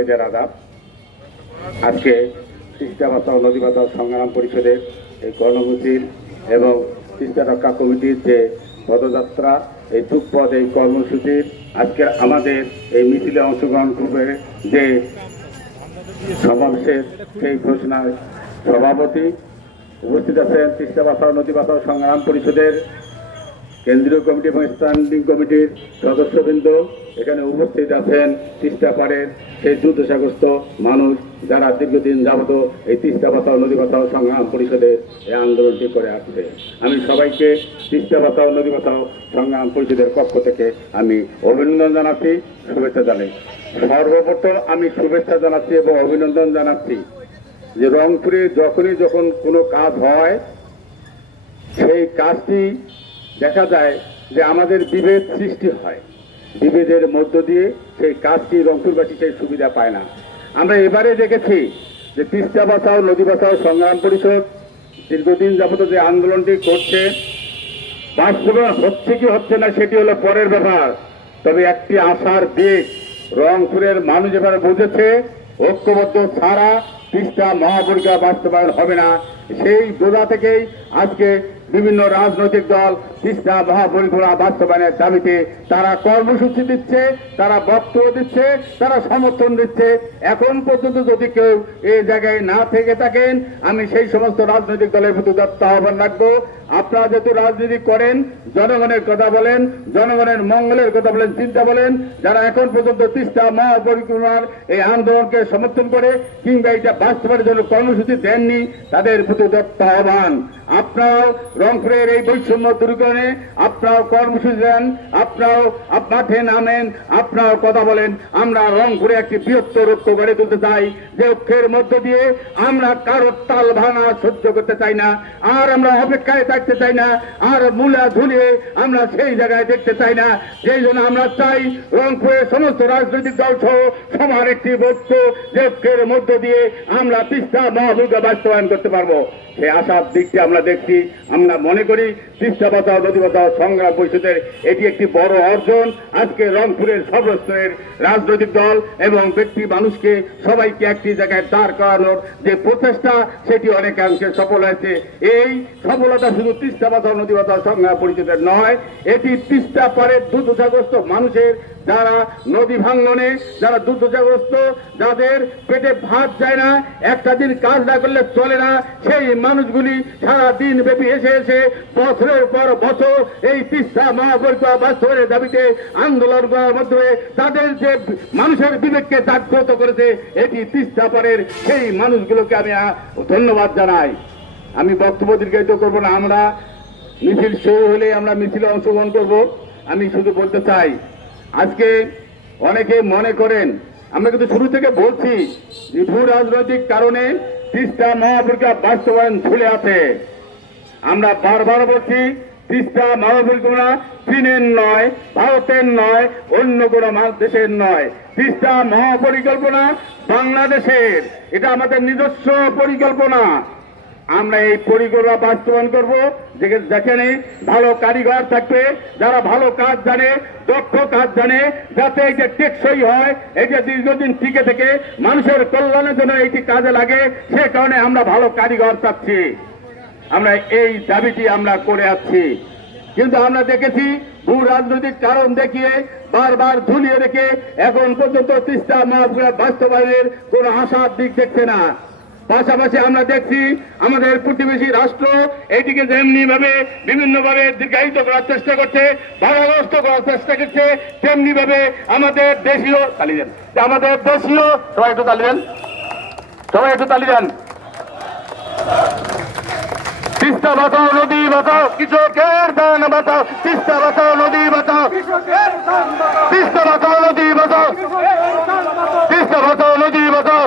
ভাইদের আদাব। আজকে তিস্তা বাঁচাও নদী বাঁচাও সংগ্রাম পরিষদের এই কর্মসূচির এবং তিস্তা রক্ষা কমিটির যে পদযাত্রা, এই যুগপদ এই কর্মসূচির, আজকে আমাদের এই মিছিলে অংশগ্রহণ করবে যে সমাবেশের সেই ঘোষণার সভাপতি। উপস্থিত আছেন তিস্তা বাঁচাও নদী বাঁচাও সংগ্রাম পরিষদের কেন্দ্রীয় কমিটি এবং স্ট্যান্ডিং কমিটির সদস্যবৃন্দ এখানে উপস্থিত আছেন। তিস্তা পাড়ের সেই দুর্দশাগ্রস্ত মানুষ যারা দীর্ঘদিন যাবত এই তিস্তা বাঁচাও নদী বাঁচাও সংগ্রাম পরিষদের এই আন্দোলনটি করে আসছে। আমি সবাইকে তিস্তা বাঁচাও নদী বাঁচাও সংগ্রাম পরিষদের পক্ষ থেকে আমি অভিনন্দন জানাচ্ছি, শুভেচ্ছা জানাই। সর্বপ্রথম আমি শুভেচ্ছা জানাচ্ছি এবং অভিনন্দন জানাচ্ছি যে রংপুরে যখনই যখন কোনো কাজ হয়, সেই কাজটি দেখা যায় যে আমাদের বিভেদ সৃষ্টি হয়। বিভেদের মধ্য দিয়ে সেই কাজটি রংপুরবাসী সেই সুবিধা পায় না। আমরা এবারে দেখেছি যে তিস্তা বাঁচাও, নদী বাঁচাও সংগ্রাম পরিষদ দীর্ঘদিন যাবত যে আন্দোলনটি করছে বাস্তবায়ন হচ্ছে কি হচ্ছে না সেটি হলো পরের ব্যাপার। তবে একটি আশার দিক, রংপুরের মানুষ এবার বুঝেছে, ঐক্যবদ্ধ ছাড়া তিস্তা মহাপরিকা বাস্তবায়ন হবে না। সেই বোঝা থেকেই আজকে বিভিন্ন রাজনৈতিক দল তিস্তা মহাপরিকল্পনা বাস্তবায়নের দাবিতে তারা কর্মসূচি দিচ্ছে, তারা বক্তব্য দিচ্ছে, তারা সমর্থন দিচ্ছে। এখন পর্যন্ত যদি কেউ এই জায়গায় না থেকে থাকেন, আমি সেই সমস্ত রাজনৈতিক দলের প্রতি দত্ত আহ্বান রাখব। আপনারা যেহেতু রাজনীতি করেন, জনগণের কথা বলেন, জনগণের মঙ্গলের কথা বলেন, চিন্তা বলেন, যারা এখন পর্যন্ত তিস্তা মহাপরিকল্পনার এই আন্দোলনকে সমর্থন করে, কিংবা এটা বাস্তবায়নের জন্য কর্মসূচি দেননি, তাদের প্রতি দত্ত আহ্বান। আপনারাও রংপুরের এই বৈষম্য দূরীকরণে আপনারাও কর্মসূচি দেন, আপনারাও মাঠে নামেন, আপনারাও কথা বলেন। আমরা রংপুরে একটি বৃহত্তর ঐক্য গড়ে তুলতে চাই। যে ঐক্যের মধ্য দিয়ে আমরা কারও তাল ভাঙা সহ্য করতে চাই না, আর আমরা অপেক্ষায় থাকতে চাই না, আর মূলা ঝুলিয়ে আমরা সেই জায়গায় দেখতে চাই না। যেই জন্য আমরা চাই রংপুরের সমস্ত রাজনৈতিক দল সহ সবার একটি ঐক্য যে ঐক্যের মধ্য দিয়ে আমরা তিস্তা মহাভূমিকা বাস্তবায়ন করতে পারব। সেই আশার দিকটি আমরা দেখছি, আমরা মনে করি নদী বাঁচাও সংগ্রাম পরিষদের এটি একটি বড় অর্জন। আজকে রংপুরের সর্বস্তরের রাজনৈতিক দল এবং ব্যক্তি মানুষকে সবাইকে একটি জায়গায় দাঁড় করানোর যে প্রচেষ্টা, সেটি অনেকাংশে সফল হয়েছে। এই সফলতা শুধু তিস্তা বাঁচাও নদী বাঁচাও সংগ্রাম পরিষদের নয়, এটি তিস্তা পাড়ের দুর্দশাগ্রস্ত মানুষের যারা নদী ভাঙ্গনে যারা দুর্দশাগ্রস্ত, যাদের পেটে ভাত যায় না, একটা দিন কাজ না করলে চলে না, সেই মানুষগুলি সারা দিন ব্যাপী এসে এসে বছরের পর বছর এই তিস্তা মহাপরিকল্পনা বাস্তবের দাবিতে আন্দোলন করার মাধ্যমে তাদের যে মানুষের বিবেককে জাগ্রত করেছে, এটি তিস্তা পারের সেই মানুষগুলোকে আমি ধন্যবাদ জানাই। আমি বক্তব্য দীর্ঘায়িত করব না, আমরা মিছিল শুরু হলে আমরা মিছিলে অংশগ্রহণ করব। আমি শুধু বলতে চাই আজকে অনেকে মনে করেন, আমরা কিন্তু শুরু থেকে বলছি যে ভূ রাজনৈতিক কারণে তিস্তা মহাপরিকা বাস্তবায়ন ঝুলে আছে। আমরা বারবার বলছি, তিস্তা মহাপরিকল্পনা চীনের নয়, ভারতের নয়, অন্য কোনো দেশের নয়। তিস্তা মহাপরিকল্পনা বাংলাদেশের। এটা আমাদের নিজস্ব পরিকল্পনা। আমরা এই পরিকল্পনা বাস্তবায়ন করব। যেখানে ভালো কারিগর থাকবে, যারা ভালো কাজ জানে, দক্ষ কাজ জানে, যাতে এই যে টেকসই হয়, এই যে দীর্ঘদিন টিকে থেকে মানুষের কল্যাণের জন্য এটি কাজে লাগে, সে কারণে আমরা ভালো কারিগর চাচ্ছি আমরা এই দাবিটি আমরা করে আসছি। কিন্তু আমরা দেখেছি, ভূ রাজনৈতিক কারণ দেখিয়ে বারবার ঝুলিয়ে রেখে এখন পর্যন্ত তিস্তা মহাপুরা বাস্তবায়নের কোন আশার দিক দেখছে না। পাশাপাশি আমরা দেখছি আমাদের প্রতিবেশী রাষ্ট্র এইটিকে যেমনি ভাবে বিভিন্ন ভাবে দীর্ঘায়িত করার চেষ্টা করছে, বাধাগ্রস্ত করার চেষ্টা করছে, তেমনি ভাবে আমাদের দেশীয় তালি দেন। আমাদের দেশীয়, সবাই একটু তালি দেন। সবাই একটু তালি দেন। তিস্তা বাঁচাও, নদী বাঁচাও কৃষকের দান বাঁচাও, তিস্তা বাঁচাও, নদী বাঁচাও। তিস্তা বাঁচাও, নদী বাঁচাও। তিস্তা বাঁচাও, নদী বাঁচাও।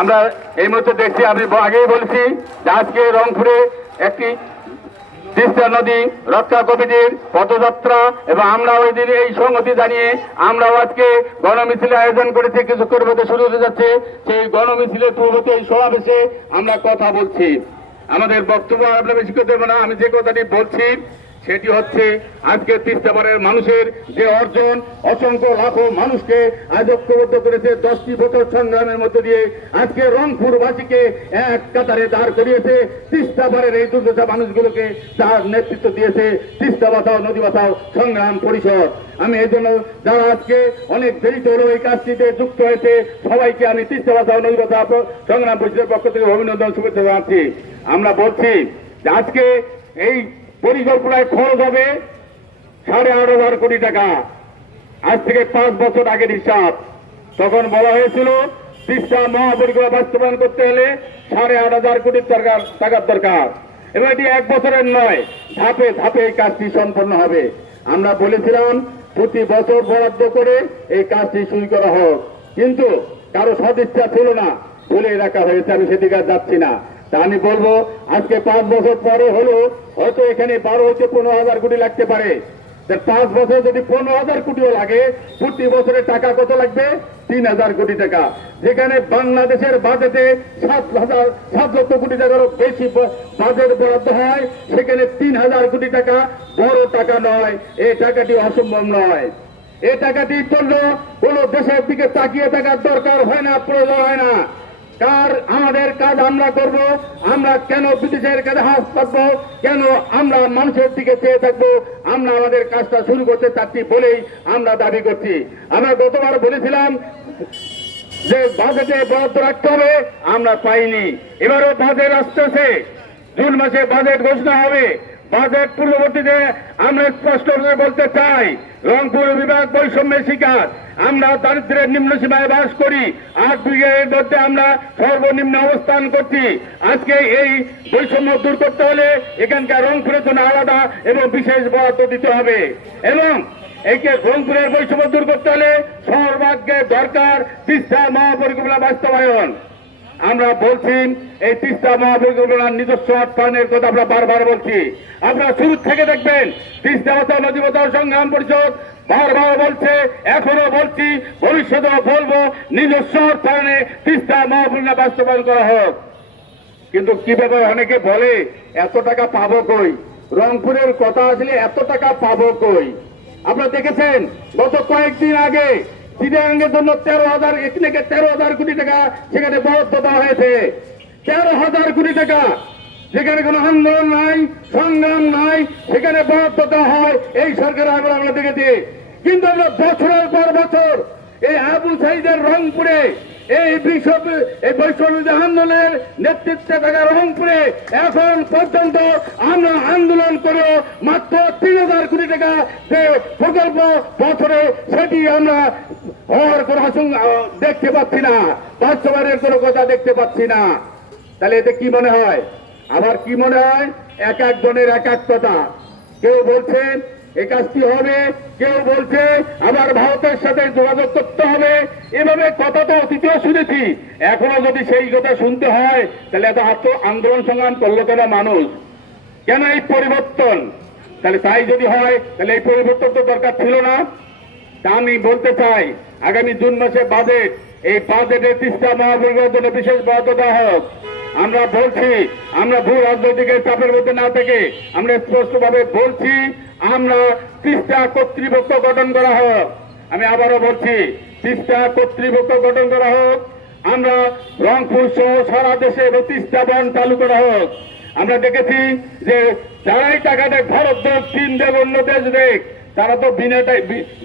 আমরা এই মুহূর্তে দেখছি, আমি আগেই বলছি যে আজকে রংপুরে একটি তিস্তা নদী রক্ষা কমিটির পদযাত্রা এবং আমরা ওই দিন এই সংগতি জানিয়ে আমরাও আজকে গণমিছিলের আয়োজন করেছি কিছুক্ষণ মধ্যে শুরু হতে যাচ্ছে। সেই গণমিছিলের পূর্বতে এই সমাবেশে আমরা কথা বলছি। আমাদের বক্তব্য আমরা বেশি দেবো না, আমি যে কথাটি বলছি সেটি হচ্ছে আজকে তিস্তাবারের মানুষের যে অর্জন, অসংখ্য লাখো মানুষকে আজ ঐক্যবদ্ধ করেছে, দশটি বছর সংগ্রামের মধ্যে দিয়ে আজকে রংপুরবাসীকে এক কাতারে দাঁড় করিয়েছে। তিস্তাবারের এই দুর্দশা মানুষগুলোকে তার নেতৃত্ব দিয়েছে তিস্তা বাঁচাও নদী বাঁচাও সংগ্রাম পরিষদ। আমি এই জন্য যারা আজকে অনেক দেরিতে হলো এই কাজটিতে যুক্ত হয়েছে, সবাইকে আমি তিস্তা বাঁচাও নদী বাঁচাও সংগ্রাম পরিষদের পক্ষ থেকে অভিনন্দন, শুভেচ্ছা জানাচ্ছি। আমরা বলছি আজকে এই পরিকল্পনায় খরচ হবে সাড়ে আট হাজার কোটি টাকা। আজ থেকে পাঁচ বছর আগের হিসাব তখন বলা হয়েছিল, তিস্তা মহাপরিকল্পনা বাস্তবায়ন করতে হলে সাড়ে আট হাজার কোটি টাকার দরকার। এবং এটি এক বছরের নয়, ধাপে ধাপে এই কাজটি সম্পন্ন হবে। আমরা বলেছিলাম, প্রতি বছর বরাদ্দ করে এই কাজটি শুরু করা হোক। কিন্তু কারও সদিচ্ছা ছিল না, বলে রাখা হয়েছে, আমি সেদিকে যাচ্ছি না। তা আমি বলব, আজকে পাঁচ বছর পরে হলো হয়তো এখানে বারো হচ্ছে পনেরো হাজার কোটি লাগতে পারে। পাঁচ বছর যদি পনেরো হাজার কোটিও লাগে, প্রতি বছরে টাকা কত লাগবে? তিন হাজার কোটি টাকা। যেখানে বাংলাদেশের বাজেটে সাত হাজার, সাত লক্ষ কোটি টাকারও বেশি বাজেট বরাদ্দ হয়, সেখানে তিন হাজার কোটি টাকা বড় টাকা নয়। এই টাকাটি অসম্ভব নয়। এই টাকাটি চলল কোন দেশের দিকে তাকিয়ে থাকার দরকার হয় না, প্রয়োজন হয় না। কার আমাদের কাজ আমরা করব? আমরা কেন ব্রিটিশের কাছে হাত পাতবো? কেন আমরা মানুষের দিকে চেয়ে থাকব? আমরা আমাদের কাজটা শুরু করতে চাচ্ছি বলেই আমরা দাবি করছি। আমরা গতবার বলেছিলাম যে বাজেটে বরাদ্দ রাখতে হবে, আমরা পাইনি। এবারও বাজেট আসতেছে। জুন মাসে বাজেট ঘোষণা হবে। বাজেট পূর্ববর্তীতে আমরা স্পষ্ট বলতে চাই, রংপুর বিভাগ বৈষম্যের শিকার। আমরা দারিদ্রের নিম্ন সীমায় বাস করি আট বিঘের মধ্যে আমরা সর্বনিম্ন অবস্থান করছি। আজকে এই বৈষম্য দূর করতে হলে এখানকার রংপুরের জন্য আলাদা এবং বিশেষ বরাদ্দ দিতে হবে। এবং একে রংপুরের বৈষম্য দূর করতে হলে সর্বাগ্যে দরকার বিশ্বাস মহাপরিকল্পনা বাস্তবায়ন। আমরা বলছি, এই তিস্তা মহাপরিকল্পনার নিজস্ব অর্থায়নের কথা আমরা বারবার বলছি। আপনারা শুরু থেকে দেখবেন, তিস্তা বাঁচাও নদী বাঁচাও সংগ্রাম পরিষদ বারবার বলছে, এখনও বলছি, ভবিষ্যতেও বলব, নিজস্ব অর্থায়নে তিস্তা মহাপরিকল্পনা বাস্তবায়ন করা হোক। কিন্তু কীভাবে অনেকে বলে, এত টাকা পাবো কই? রংপুরের কথা আসলে এত টাকা পাবো কই? আপনারা দেখেছেন, গত কয়েকদিন আগে চিটাগাঙ্গের জন্য তেরো হাজার, এখানে তেরো হাজার কোটি টাকা সেখানে বরাদ্দ দেওয়া হয়েছে। তেরো হাজার কোটি টাকা যেখানে কোনো আন্দোলন নাই, সংগ্রাম নাই, সেখানে বরাদ্দ দেওয়া হয় এই সরকারের আমরা আমরা দেখেছি। কিন্তু আমরা বছরের পর বছর এই আবু সাইদের রংপুরে, এই বিশ্ব এই বৈষম্য আন্দোলনের নেতৃত্বে থাকা রংপুরে, এখন পর্যন্ত আমরা আন্দোলন করে মাত্র তিন হাজার কোটি টাকা যে প্রকল্প বছরে সেটি আমরা হওয়ার কোনো দেখতে পাচ্ছি না। বাস্তবায়নের কোনো কথা দেখতে পাচ্ছি না। তাহলে এতে কি মনে হয়? আবার কি মনে হয়? এক একজনের এক এক কথা। কেউ বলছেন এই কাজটি হবে। কেউ বলছে আমার ভারতের সাথে যোগাযোগ করতে হবে। এভাবে কথা তো অতীতেও শুনেছি। এখনও যদি সেই কথা শুনতে হয়, তাহলে এত আত্ম আন্দোলন সংগ্রাম করল কেন মানুষ? কেন এই পরিবর্তন? তাহলে তাই যদি হয়, তাহলে এই পরিবর্তন তো দরকার ছিল না। তা আমি বলতে চাই আগামী জুন মাসে বাজেট এই বাজেটে তিস্তা মহাপরিকল্পনার জন্য বিশেষ বরাদ্দ দেওয়া হোক। আমরা বলছি, আমরা ভূ রাজনৈতিক চাপের মধ্যে না থেকে আমরা স্পষ্টভাবে বলছি, আমরা তিস্তা কর্তৃপক্ষ গঠন করা হোক। আমি আবারও বলছি, তিস্তা কর্তৃপক্ষ গঠন করা হোক। আমরা রংপুর সহ সারা দেশে তিস্তা বন চালু করা হোক। আমরা দেখেছি যে যারাই টাকা দেখ ভারত দেখ চীন দেখ অন্য দেশ দেখ তারা তো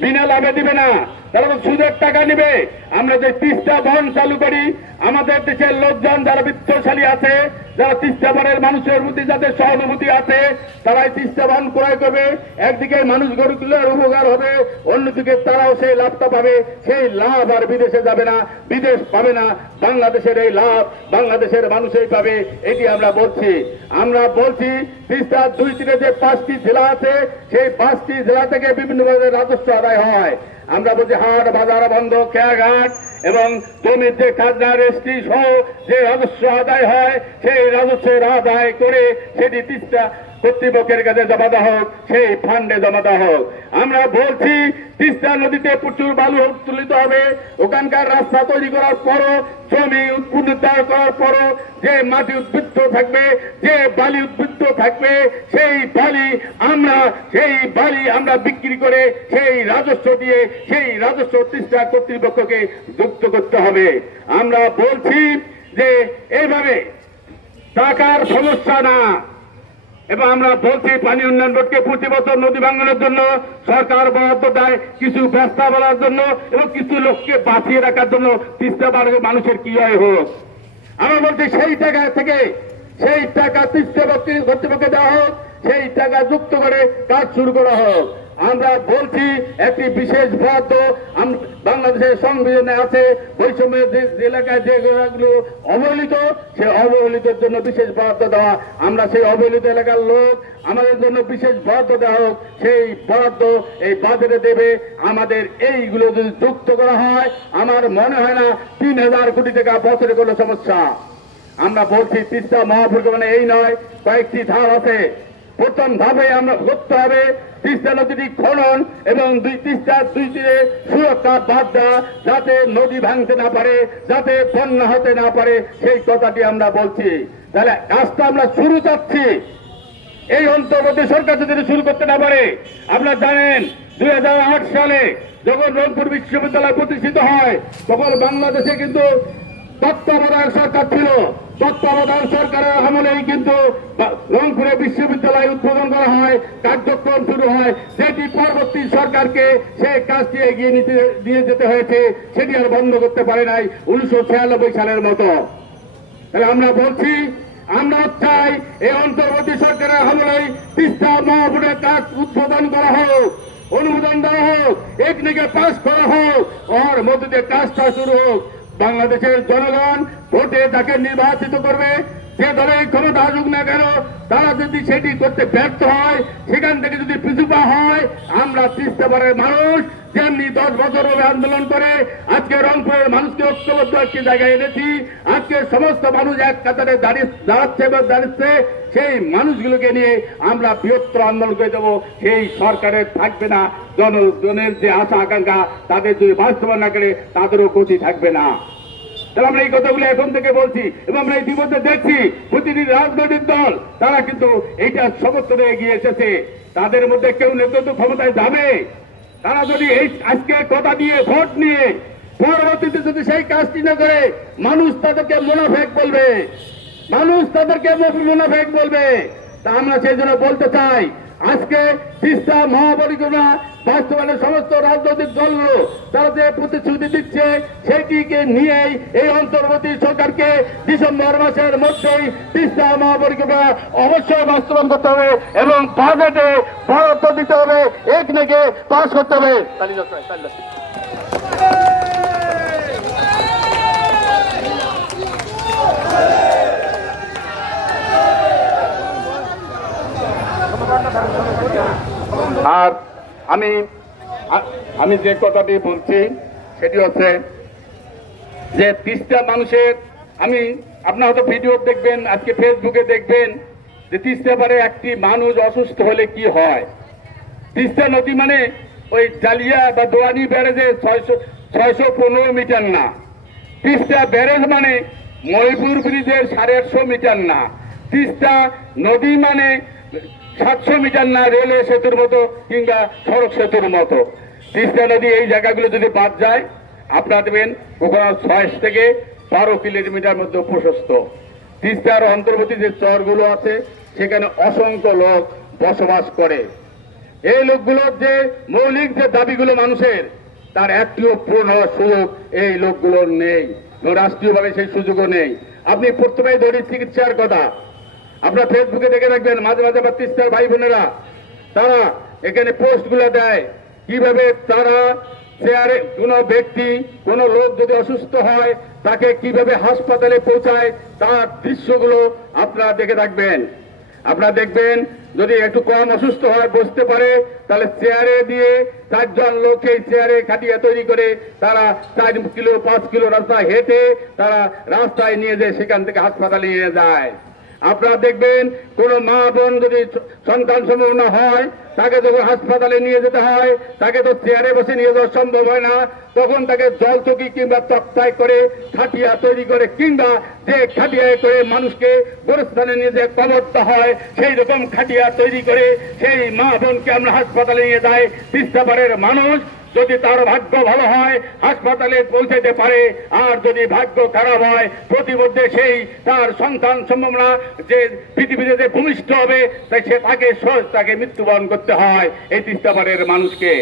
বিনা লাভে দিবে না। তারা তো সুদের টাকা নিবে। আমরা যে তিস্তা বন চালু করি, আমাদের দেশের লোকজন যারা বিত্তশালী আছে যারা তিস্তা বনের মানুষের প্রতি যাদের সহানুভূতি আছে তারা এই তিস্তা বন ক্রয় করবে। একদিকে মানুষ গরিবগুলোর উপকার হবে, অন্যদিকে তারাও সেই লাভটা পাবে। সেই লাভ আর বিদেশে যাবে না, বিদেশ পাবে না, বাংলাদেশের এই লাভ, বাংলাদেশের মানুষই পাবে, এটি আমরা বলছি। আমরা বলছি তিস্তার দুই তীরে যে পাঁচটি জেলা আছে, সেই পাঁচটি জেলা থেকে বিভিন্নভাবে রাজস্ব আদায় হয়। আমরা বলছি হাট, বাজার বন্ধ খেয়াঘাট এবং জমির যে খাজনা রেস্ট্রি সহ যে রাজস্ব আদায় হয়, সেই রাজস্বের আদায় করে সেটি তিস্তা কর্তৃপক্ষের কাছে জমা দেওয়া হোক, সেই ফান্ডে জমা দেওয়া হোক। আমরা বলছি, তিস্তা নদীতে প্রচুর বালু উত্তোলিত হবে। ওখানকার রাস্তা তৈরি করার পরও, জমি পুনরুদ্ধার করার পরও যে মাটি উদ্বৃত্ত থাকবে, যে বালি উদ্বৃত্ত থাকবে, সেই বালি আমরা, সেই বালি আমরা বিক্রি করে, সেই রাজস্ব দিয়ে, সেই রাজস্ব তিস্তা কর্তৃপক্ষকে যুক্ত করতে হবে। আমরা বলছি যে, এইভাবে টাকার সমস্যা না। এবং আমরা বলছি পানি উন্নয়ন বোর্ডকে প্রতি বছর নদী ভাঙ্গনের জন্য সরকার বরাদ্দ দেয়, কিছু ব্যবস্থা বলার জন্য এবং কিছু লোককে বাঁচিয়ে রাখার জন্য তিস্তা বাড়বে মানুষের কি হয় হোক। আমরা বলছি সেই টাকা থেকে, সেই টাকা তিস্তা কর্তৃপক্ষকে কর্তৃপক্ষে দেওয়া হোক, সেই টাকা যুক্ত করে কাজ শুরু করা হোক। আমরা বলছি একটি বিশেষ বরাদ্দ বাংলাদেশের সংবিধানে আছে বৈষম্যের যে যে এলাকায় যে এলাকাগুলো অবহেলিত সে অবহেলিতের জন্য বিশেষ বরাদ্দ দেওয়া। আমরা সেই অবহেলিত এলাকার লোক, আমাদের জন্য বিশেষ বরাদ্দ দেওয়া হোক, সেই বরাদ্দ এই বাজেটে দেবে। আমাদের এইগুলো যদি যুক্ত করা হয়, আমার মনে হয় না তিন হাজার কোটি টাকা বছরে কোনো সমস্যা। আমরা বলছি তিস্তা মানে এই নয়, কয়েকটি ধাপ আছে। প্রথম আমরা করতে হবে তিস্তা নদীটি খনন এবং দুই তিস্তা দুই তীরে সুরক্ষা বাদ দেওয়া যাতে নদী ভাঙতে না পারে, যাতে বন্যা হতে না পারে, সেই কথাটি আমরা বলছি। তাহলে কাজটা আমরা শুরু চাচ্ছি। এই অন্তর্বর্তী সরকার যদি শুরু করতে না পারে, আপনারা জানেন, দুই হাজার আট সালে যখন রংপুর বিশ্ববিদ্যালয় প্রতিষ্ঠিত হয়, তখন বাংলাদেশে কিন্তু তত্ত্বাবধায়ক সরকার ছিল। তত্ত্বাবধায়ক সরকারের আমলেই কিন্তু রংপুরে বিশ্ববিদ্যালয় উদ্বোধন করা হয়, কার্যক্রম শুরু হয়। যেটি পরবর্তী সরকারকে সে কাজটি এগিয়ে নিতে দিয়ে যেতে হয়েছে, সেটি আর বন্ধ করতে পারে নাই উনিশশো সালের মতো। তাহলে আমরা বলছি, আমরা চাই এই অন্তর্বর্তী সরকারের আমলেই তিস্তা মহাপুরের কাজ উদ্বোধন করা হোক, অনুমোদন দেওয়া হোক, একদিকে পাশ করা হোক ওর মধ্যে কাজটা শুরু হোক। বাংলাদেশের জনগণ ভোটে তাকে নির্বাচিত করবে যে দলের ক্ষমতা আসুক না কেন, তারা যদি সেটি করতে ব্যর্থ হয়, সেখান থেকে যদি পিছুপা হয়, আমরা মানুষ, যেমনি দশ বছর ধরে আন্দোলন করে, আজকে রংপুরের মানুষকে ঐক্যবদ্ধ একটি জায়গায় এনেছি, আজকে সমস্ত মানুষ এক কাতারে দাঁড়িয়ে দাঁড়াচ্ছে এবং দাঁড়িয়েছে, সেই মানুষগুলোকে নিয়ে আমরা বৃহত্তর আন্দোলন করে দেবো, সেই সরকারের থাকবে না জনগণের যে আশা আকাঙ্ক্ষা তাদের যদি বাস্তবায়ন না করে, তাদেরও ক্ষতি থাকবে না। তাহলে আমরা এই কথাগুলো এখন থেকে বলছি এবং আমরা ইতিমধ্যে দেখছি প্রতিটি রাজনৈতিক দল, তারা কিন্তু এইটা সমর্থনে এগিয়ে এসেছে। তাদের মধ্যে কেউ নেতৃত্ব ক্ষমতায় যাবে? তারা যদি এই আজকে কথা দিয়ে ভোট নিয়ে পরবর্তীতে যদি সেই কাজটি না করে, মানুষ তাদেরকে মোনাফেক বলবে। মানুষ তাদেরকে মোনাফেক বলবে। তা আমরা সেই জন্য বলতে চাই আজকে তিস্তা মহাপরিকল্পনা বাস্তবায়নের সমস্ত রাজনৈতিক দলগুলো, তারা যে প্রতিশ্রুতি দিচ্ছে সেটিকে নিয়েই এই অন্তর্বর্তী সরকারকে ডিসেম্বর মাসের মধ্যেই তিস্তা মহাপরিকল্পনা অবশ্যই বাস্তবায়ন করতে হবে এবং বাজেটে বরাদ্দ দিতে হবে এক নাকি পাশ করতে হবে আর আমি আমি যে কথাটি বলছি, সেটি হচ্ছে যে তিস্তা মানুষের, আমি, আপনার হয়তো ভিডিও দেখবেন, আজকে ফেসবুকে দেখবেন, যে তিস্তা পারে একটি মানুষ অসুস্থ হলে কি হয়? তিস্তা নদী মানে ওই জালিয়া বা দোয়ানি ব্যারেজে ছয়শো ছয়শো মিটার না। তিস্তা ব্যারেজ মানে ময়ূর ব্রিজের সাড়ে আটশো মিটার না। তিস্তা নদী মানে সাতশো মিটার না রেলওয়ে সেতুর মতো কিংবা সড়ক সেতুর মতো। তিস্তা নদী এই জায়গাগুলো যদি বাদ যায়, আপনারা দেবেন ওখানে ছয় থেকে বারো কিলোমিটার মধ্যে প্রশস্ত। তিস্তার অন্তর্বর্তী যে চরগুলো আছে, সেখানে অসংখ্য লোক বসবাস করে। এই লোকগুলোর যে মৌলিক যে দাবিগুলো মানুষের, তার একটিও পূরণ হওয়ার সুযোগ এই লোকগুলোর নেই। রাষ্ট্রীয়ভাবে সেই সুযোগও নেই। আপনি প্রথমেই ধরি চিকিৎসার কথা আপনার ফেসবুকে দেখে রাখবেন, মাঝে মাঝে আবার তিস্তার ভাই বোনেরা, তারা এখানে পোস্টগুলো দেয়। কীভাবে তারা চেয়ারে কোনো ব্যক্তি, কোনো লোক যদি অসুস্থ হয়, তাকে কীভাবে হাসপাতালে পৌঁছায়, তার দৃশ্যগুলো আপনারা দেখে রাখবেন। আপনারা দেখবেন, যদি একটু কম অসুস্থ হয়, বসতে পারে, তাহলে চেয়ারে দিয়ে চারজন লোক এই চেয়ারে খাটিয়ে তৈরি করে তারা চার কিলো, পাঁচ কিলো রাস্তা হেঁটে তারা রাস্তায় নিয়ে যায় সেখান থেকে হাসপাতালে নিয়ে যায়। আপনারা দেখবেন কোন মা বোন যদি সন্তান সম্ভাবনা হয়, তাকে যখন হাসপাতালে নিয়ে যেতে হয়, তাকে তো চেয়ারে বসে নিয়ে যাওয়া সম্ভব হয় না। তখন তাকে জল চকি কিংবা তক্তায় করে খাটিয়া তৈরি করে কিংবা যে খাটিয়ায় করে মানুষকে গোরস্থানে নিয়ে যে কবরতে হয়, সেই রকম খাটিয়া তৈরি করে সেই মা বোনকে আমরা হাসপাতালে নিয়ে যাই। তিস্তাপাড়ের মানুষ যদি তার ভাগ্য ভালো হয়, হাসপাতালে পৌঁছাতে পারে। আর যদি ভাগ্য খারাপ হয়, প্রতিমধ্যে সেই তার সন্তান সম্ভাবনা যে পৃথিবীতে যে ভূমিষ্ঠ হবে, তাই সে তাকে সহজ তাকে মৃত্যুবরণ করতে হয় এই তিস্তাপাড়ের মানুষকে।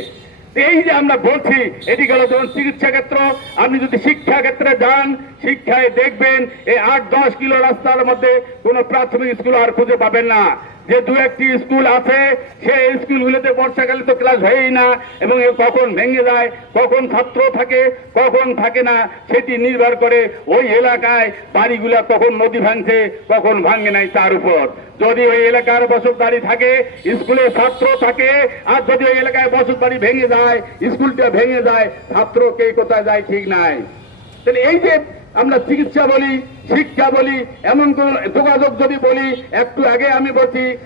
এই যে আমরা বলছি, এটি গেল যেমন চিকিৎসা ক্ষেত্র, আপনি যদি শিক্ষা ক্ষেত্রে যান, শিক্ষায় দেখবেন, এই আট দশ কিলো রাস্তার মধ্যে কোনো প্রাথমিক স্কুল আর খুঁজে পাবেন না। যে দু একটি স্কুল আছে, সেই স্কুলগুলোতে বর্ষাকালে তো ক্লাস হয়ই না, এবং এ কখন ভেঙে যায়, কখন ছাত্র থাকে, কখন থাকে না, সেটি নির্ভর করে ওই এলাকায় বাড়িগুলা কখন নদী ভাঙছে, কখন ভাঙে নাই তার উপর। যদি ওই এলাকার বসতবাড়ি থাকে, স্কুলে ছাত্র থাকে, আর যদি ওই এলাকায় বসত বাড়ি ভেঙে যায়, স্কুলটা ভেঙে যায়, ছাত্র কে কোথায় যায় ঠিক নাই। তাহলে এই যে আমরা চিকিৎসা বলি, শিক্ষা বলি, এমন কোন যোগাযোগ যদি বলি, একটু আগে আমি বলছি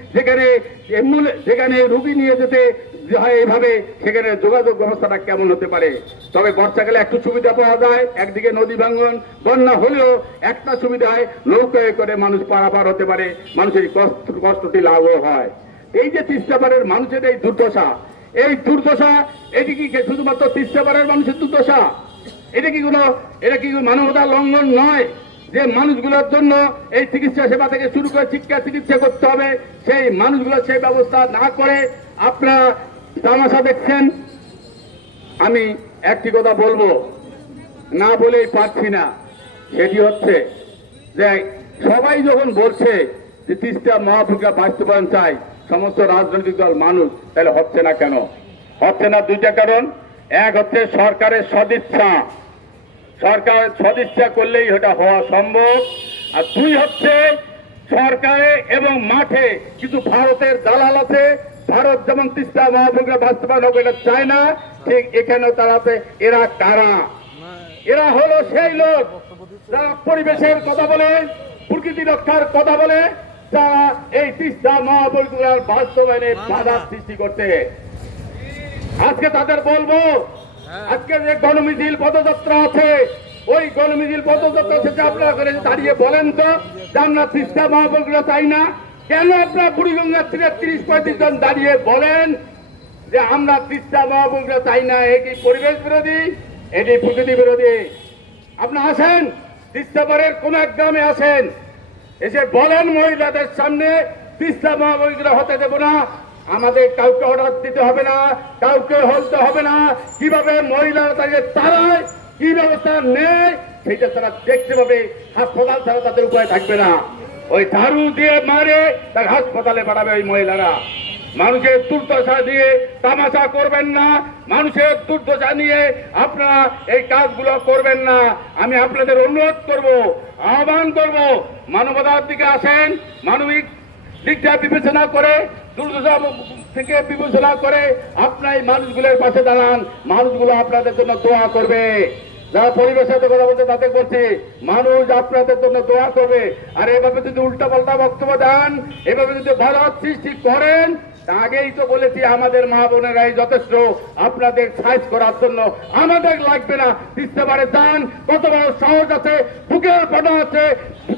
এমুলে- যেখানে রুগী নিয়ে যেতে হয় এইভাবে সেখানে যোগাযোগ ব্যবস্থাটা কেমন হতে পারে? তবে বর্ষাকালে একটু সুবিধা পাওয়া যায়, একদিকে নদী ভাঙ্গন বন্যা হলেও একটা সুবিধা হয়, নৌকায় করে মানুষ পারাপার হতে পারে, মানুষের কষ্ট কষ্টটি লাভও হয়। এই যে তিস্তাপাড়ের মানুষের এই দুর্দশা এই দুর্দশা এটি কি শুধুমাত্র তিস্তাপাড়ের মানুষের দুর্দশা? এটা কি কোনো এটা কি মানবতা লঙ্ঘন নয় যে মানুষগুলোর জন্য এই চিকিৎসা সেবা থেকে শুরু করে শিক্ষা, চিকিৎসা করতে হবে? সেই মানুষগুলো সেই ব্যবস্থা না করে আপনারা তামাশা দেখছেন? আমি একটি কথা বলব। না বলেই পারছি না। সেটি হচ্ছে যে সবাই যখন বলছে যে তিস্তা মহাভূমিকা বাস্তবায়ন চাই, সমস্ত রাজনৈতিক দল মানুষ, তাহলে হচ্ছে না কেন? হচ্ছে না দুইটা কারণ। এক হচ্ছে সরকারের সদিচ্ছা। সরকার সদিচ্ছা করলেই এটা হওয়া সম্ভব। আর দুই হচ্ছে, সরকারে এবং মাঠে কিছু ভারতের দালাল আছে। ভারত যেমন তিস্তা মহাভূমিকা বাস্তবায়ন হোক, এটা চায় না, ঠিক এখানেও তারাতে এরা কারা? এরা হলো সেই লোক যারা পরিবেশের কথা বলে, প্রকৃতি রক্ষার কথা বলে যারা এই তিস্তা মহাবলীর বাস্তবায়নে বাধা সৃষ্টি করতে আজকে তাদের বলব আজকে যে গণমিছিল পদযাত্রা আছে, ওই গণমিছিল পদযাত্রা শেষে আপনারা করে দাঁড়িয়ে বলেন তো, যে আমরা তিস্তা মহাবলীরা চাই না। কেন আপনারা বুড়িগঙ্গার তীরে তিরিশ পঁয়ত্রিশ জন দাঁড়িয়ে বলেন যে আমরা তিস্তা মহাবলীরা চাই না? এটি পরিবেশ বিরোধী? এটি প্রকৃতি বিরোধী? আপনি আসেন তিস্তাপাড়ের কোন এক গ্রামে আসেন। এসে বলেন মহিলাদের সামনে, তিস্তা মহাবলীরা হতে দেব না। আমাদের কাউকে অর্ডার দিতে হবে না, কাউকে হলতে হবে না কীভাবে মহিলারা তাদের তারায় কি ব্যবস্থা নেয় সেটা তারা দেখতে পাবে। হাসপাতাল ছাড়া তাদের উপায় থাকবে না। ওই ঝাড়ু দিয়ে মারে, তার হাসপাতালে পাঠাবে ওই মহিলারা। মানুষের দুর্দশা দিয়ে তামাশা করবেন না। মানুষের দুর্দশা নিয়ে আপনারা এই কাজগুলো করবেন না। আমি আপনাদের অনুরোধ করব, আহ্বান করব, মানবতার দিকে আসেন, মানবিক দিকটা বিবেচনা করে দুর্দশা থেকে বিবেচনা করে আপনার এই মানুষগুলোর পাশে দাঁড়ান। মানুষগুলো আপনাদের জন্য দোয়া করবে। যারা পরিবেশের কথা বলছে তাতে করছে মানুষ আপনাদের জন্য দোয়া করবে। আর এভাবে যদি উল্টা পাল্টা বক্তব্য দেন, এভাবে যদি ভারত সৃষ্টি করেন আগেই তো বলেছি, আমাদের মা বোনেরাই যথেষ্ট। আপনাদের সাইজ করার জন্য আমাদের লাগবে না। তিস্তাবারে যান, কত বড় সাহস আছে, বুকের পাটা আছে।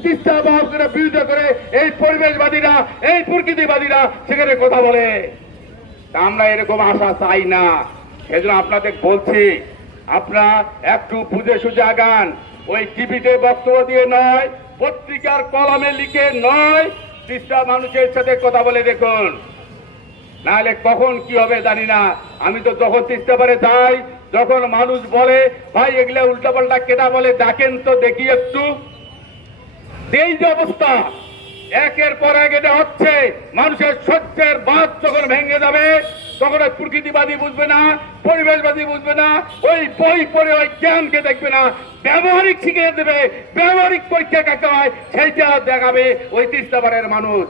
তিস্তা বাহকের করে এই পরিবেশবাদীরা, এই প্রকৃতিবাদীরা সেখানে কথা বলে। আমরা এরকম আশা চাই না। সেজন্য আপনাদের বলছি, আপনারা একটু বুঝে সুঝে আগান। ওই টিভিতে বক্তব্য দিয়ে নয়, পত্রিকার কলমে লিখে নয় তিস্তা মানুষের সাথে কথা বলে দেখুন। নাহলে কখন কি হবে জানি না। আমি তো যখন তিস্তা পারে যাই যখন মানুষ বলে, ভাই, এগুলা উল্টাপাল্টা কেটা বলে, ডাকেন তো দেখি একটু। এই যে অবস্থা, একের পর এক এটা হচ্ছে, মানুষের সত্যের বাদ যখন ভেঙে যাবে, তখন ওই প্রকৃতিবাদী বুঝবে না, পরিবেশবাদী বুঝবে না, ওই বই পড়ে ওই জ্ঞানকে দেখবে না, ব্যবহারিক শিখিয়ে দেবে, ব্যবহারিক পরীক্ষা কাকে হয়, সেইটা দেখাবে ওই তিস্তাবারের মানুষ।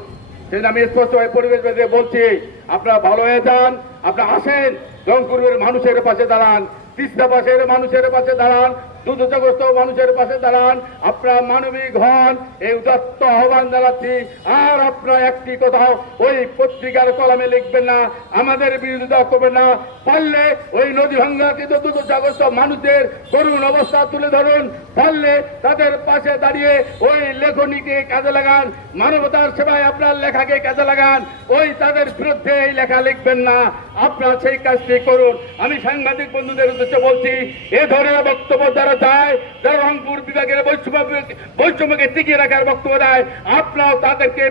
সেটা আমি স্পষ্টভাবে পরিবেশবাদী বলছি আপনারা ভালো হয়ে যান, আপনারা আসেন। রংপুরের মানুষের পাশে দাঁড়ান, তিস্তা পাশের মানুষের পাশে দাঁড়ান দুর্দশাগ্রস্ত মানুষের পাশে দাঁড়ান, আপনারা মানবিক হন, এই উদাত্ত আহ্বান জানাচ্ছি, আর আপনারা একটি কথা ওই পত্রিকার কলামে লিখবেন না, আমাদের বিরোধিতা করবেন না, পারলে ওই নদী ভাঙ্গাকৃত দুর্দশাগ্রস্ত মানুষদের করুণ অবস্থা তুলে ধরুন, পারলে তাদের পাশে দাঁড়িয়ে ওই লেখনীকে কাজে লাগান, মানবতার সেবায় আপনার লেখাকে কাজে লাগান, ওই তাদের বিরুদ্ধে এই লেখা লিখবেন না, আপনারা সেই কাজটি করুন। আমি সাংবাদিক বন্ধুদের উদ্দেশ্যে বলছি, এ ধরনের বক্তব্য যারা রংপুর বিভাগের বৈষম্য বৈষম্যকে টিকিয়ে রাখার বক্তব্য দেয়, আপনারাও তাদেরকে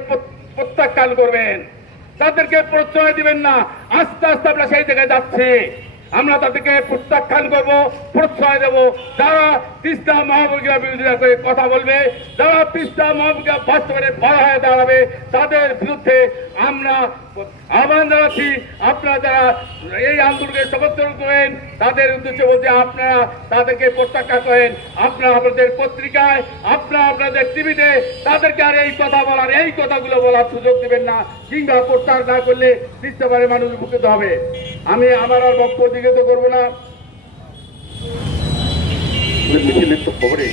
প্রত্যাখ্যান করবেন। তাদেরকে প্রশ্রয় দিবেন না। আস্তে আস্তে আমরা সেই জায়গায় যাচ্ছি। আমরা তাদেরকে প্রত্যাখ্যান করব, প্রশ্রয় দেব। যারা তিস্তা মহাবগিরা বিরোধিতা করে কথা বলবে, যারা তিস্তা মহাবগিরা বাস্তবে বড় হয়ে দাঁড়াবে, তাদের বিরুদ্ধে আমরা আহ্বান জানাচ্ছি আপনারা যারা এই আন্দোলনকে সমর্থন করেন, তাদের উদ্দেশ্যে বলতে আপনারা তাদেরকে প্রত্যাখ্যা করেন। আপনারা আপনাদের পত্রিকায়, আপনারা আপনাদের টিভিতে তাদেরকে আর এই কথা বলার, এই কথাগুলো বলার সুযোগ দেবেন না। কিংবা প্রত্যাহার না করলে তিস্তাবারে মানুষ উপকৃত হবে। আমি আমার আর বক্তব্য দিকে করব না। খবরে